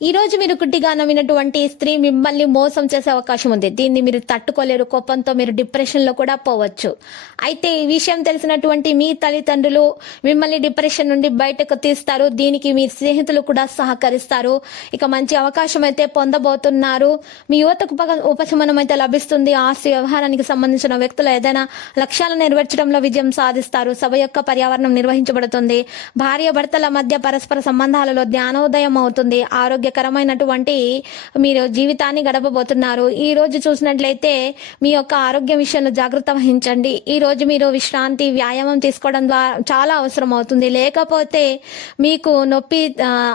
ఈ రోజు మీరు గుడ్డిగా నమ్మినటువంటి స్త్రీ మిమ్మల్ని మోసం చేసే అవకాశం ఉంది. దీన్ని మీరు తట్టుకోలేరు. కోపంతో మీరు డిప్రెషన్లో కూడా పోవచ్చు. అయితే ఈ విషయం తెలిసినటువంటి మీ తల్లిదండ్రులు మిమ్మల్ని డిప్రెషన్ నుండి బయటకు తీస్తారు. దీనికి మీ స్నేహితులు కూడా సహకరిస్తారు. ఇక మంచి అవకాశం అయితే పొందబోతున్నారు. మీ యువతకు ఉపశమనం అయితే లభిస్తుంది. ఆస్తి వ్యవహారానికి సంబంధించిన వ్యక్తులు ఏదైనా లక్ష్యాలను నెరవేర్చడంలో విజయం సాధిస్తారు. సభ యొక్క పర్యావరణం నిర్వహించబడుతుంది. భార్య భర్తల మధ్య పరస్పర సంబంధాలలో జ్ఞానోదయం అవుతుంది. ఆరోగ్య ఆరోగ్యకరమైనటువంటి మీరు జీవితాన్ని గడపబోతున్నారు. ఈ రోజు చూసినట్లయితే మీ యొక్క ఆరోగ్య విషయంలో జాగ్రత్త వహించండి. ఈ రోజు మీరు విశ్రాంతి వ్యాయామం తీసుకోవడం ద్వారా చాలా అవసరం అవుతుంది లేకపోతే మీకు నొప్పి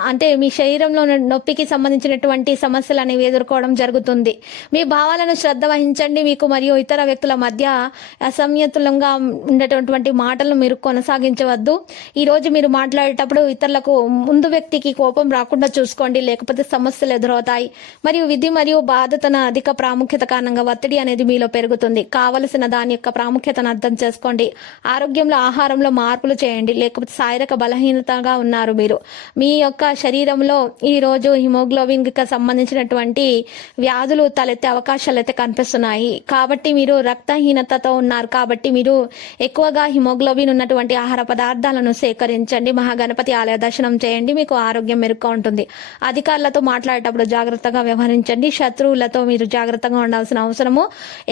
అంటే మీ శరీరంలో నొప్పికి సంబంధించినటువంటి సమస్యలు అనేవి ఎదుర్కోవడం జరుగుతుంది. మీ భావాలను శ్రద్ధ వహించండి. మీకు మరియు ఇతర వ్యక్తుల మధ్య అసమతులంగా ఉండేటటువంటి మాటలను మీరు కొనసాగించవద్దు. ఈ రోజు మీరు మాట్లాడేటప్పుడు ఇతరులకు ముందు వ్యక్తికి కోపం రాకుండా చూసుకోండి. లేక లేకపోతే సమస్యలు ఎదురవుతాయి. మరియు విధి మరియు బాధతన అధిక ప్రాముఖ్యత కారణంగా ఒత్తిడి అనేది మీలో పెరుగుతుంది. కావలసిన దాని యొక్క ప్రాముఖ్యతను అర్థం చేసుకోండి. ఆరోగ్యంలో ఆహారంలో మార్పులు చేయండి. లేకపోతే శారీరక బలహీనతగా ఉన్నారు మీరు. మీ యొక్క శరీరంలో ఈ రోజు హిమోగ్లోబిన్కి సంబంధించినటువంటి వ్యాధులు తలెత్తే అవకాశాలు అయితే కనిపిస్తున్నాయి. కాబట్టి మీరు రక్తహీనతతో ఉన్నారు. కాబట్టి మీరు ఎక్కువగా హిమోగ్లోబిన్ ఉన్నటువంటి ఆహార పదార్థాలను సేకరించండి. మహాగణపతి ఆలయ దర్శనం చేయండి. మీకు ఆరోగ్యం మెరుగ్గా ఉంటుంది. అధికారులతో మాట్లాడేటప్పుడు జాగ్రత్తగా వ్యవహరించండి. శత్రువులతో మీరు జాగ్రత్తగా ఉండాల్సిన అవసరము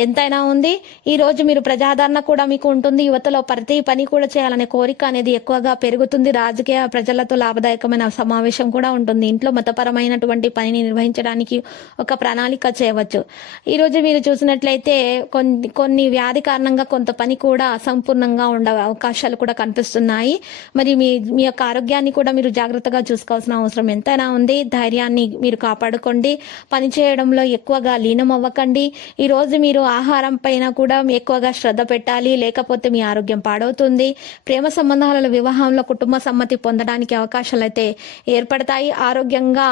ఎంతైనా ఉంది. ఈ రోజు మీరు ప్రజాదరణ కూడా మీకు ఉంటుంది. యువతలో ప్రతి పని కూడా చేయాలనే కోరిక అనేది ఎక్కువగా పెరుగుతుంది. రాజకీయ ప్రజలతో లాభదాయకమైన సమావేశం కూడా ఉంటుంది. ఇంట్లో మతపరమైనటువంటి పనిని నిర్వహించడానికి ఒక ప్రణాళిక చేయవచ్చు. ఈ రోజు మీరు చూసినట్లయితే కొన్ని కొన్ని వ్యాధి కారణంగా కొంత పని కూడా అసంపూర్ణంగా ఉండే అవకాశాలు కూడా కనిపిస్తున్నాయి. మరి మీ మీ యొక్క ఆరోగ్యాన్ని కూడా మీరు జాగ్రత్తగా చూసుకోవాల్సిన అవసరం ఎంతైనా ఉంది. ధైర్యాన్ని మీరు కాపాడుకోండి. పని చేయడంలో ఎక్కువగా లీనం అవ్వకండి ఈరోజు మీరు ఆహారం పైన కూడా ఎక్కువగా శ్రద్ధ పెట్టాలి. లేకపోతే మీ ఆరోగ్యం పాడవుతుంది. ప్రేమ సంబంధాలలో వివాహంలో కుటుంబ సమ్మతి పొందడానికి అవకాశాలు అయితే ఏర్పడతాయి. ఆరోగ్యంగా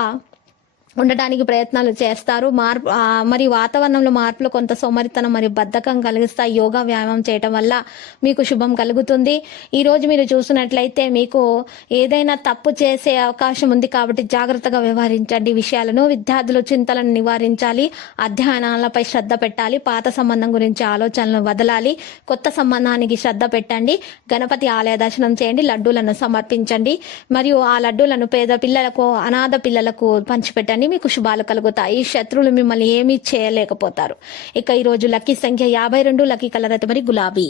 ఉండడానికి ప్రయత్నాలు చేస్తారు. మార్పు మరి వాతావరణంలో మార్పులు కొంత సోమరితనం మరియు బద్ధకం కలిగిస్తాయి. యోగా వ్యాయామం చేయటం వల్ల మీకు శుభం కలుగుతుంది. ఈ రోజు మీరు చూసినట్లయితే మీకు ఏదైనా తప్పు చేసే అవకాశం ఉంది కాబట్టి జాగ్రత్తగా వ్యవహరించండి. విషయాలను విద్యార్థులు చింతలను నివారించాలి. అధ్యయనాలపై శ్రద్ధ పెట్టాలి. పాత సంబంధం గురించి ఆలోచనలు వదలాలి. కొత్త సంబంధానికి శ్రద్ధ పెట్టండి. గణపతి ఆలయ దర్శనం చేయండి. లడ్డూలను సమర్పించండి. మరియు ఆ లడ్డూలను పేద పిల్లలకు అనాథ పిల్లలకు పంచిపెట్టండి. మీకు శుభాలు కలుగుతాయి. శత్రువులు మిమ్మల్ని ఏమీ చేయలేకపోతారు. ఇక ఈరోజు లక్కీ సంఖ్య యాభై రెండు లక్కీ కలర్ అయితే మరి గులాబీ.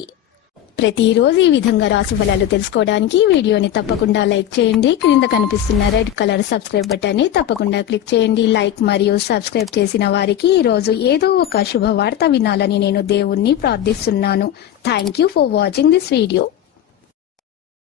ప్రతిరోజు ఈ విధంగా రాశి ఫలాలు తెలుసుకోవడానికి వీడియోని తప్పకుండా లైక్ చేయండి. క్రింద కనిపిస్తున్న రెడ్ కలర్ సబ్స్క్రైబ్ బటన్ని తప్పకుండా క్లిక్ చేయండి. లైక్ మరియు సబ్స్క్రైబ్ చేసిన వారికి ఈ రోజు ఏదో ఒక శుభవార్త వినాలని నేను దేవుణ్ణి ప్రార్థిస్తున్నాను. Thank you for watching this video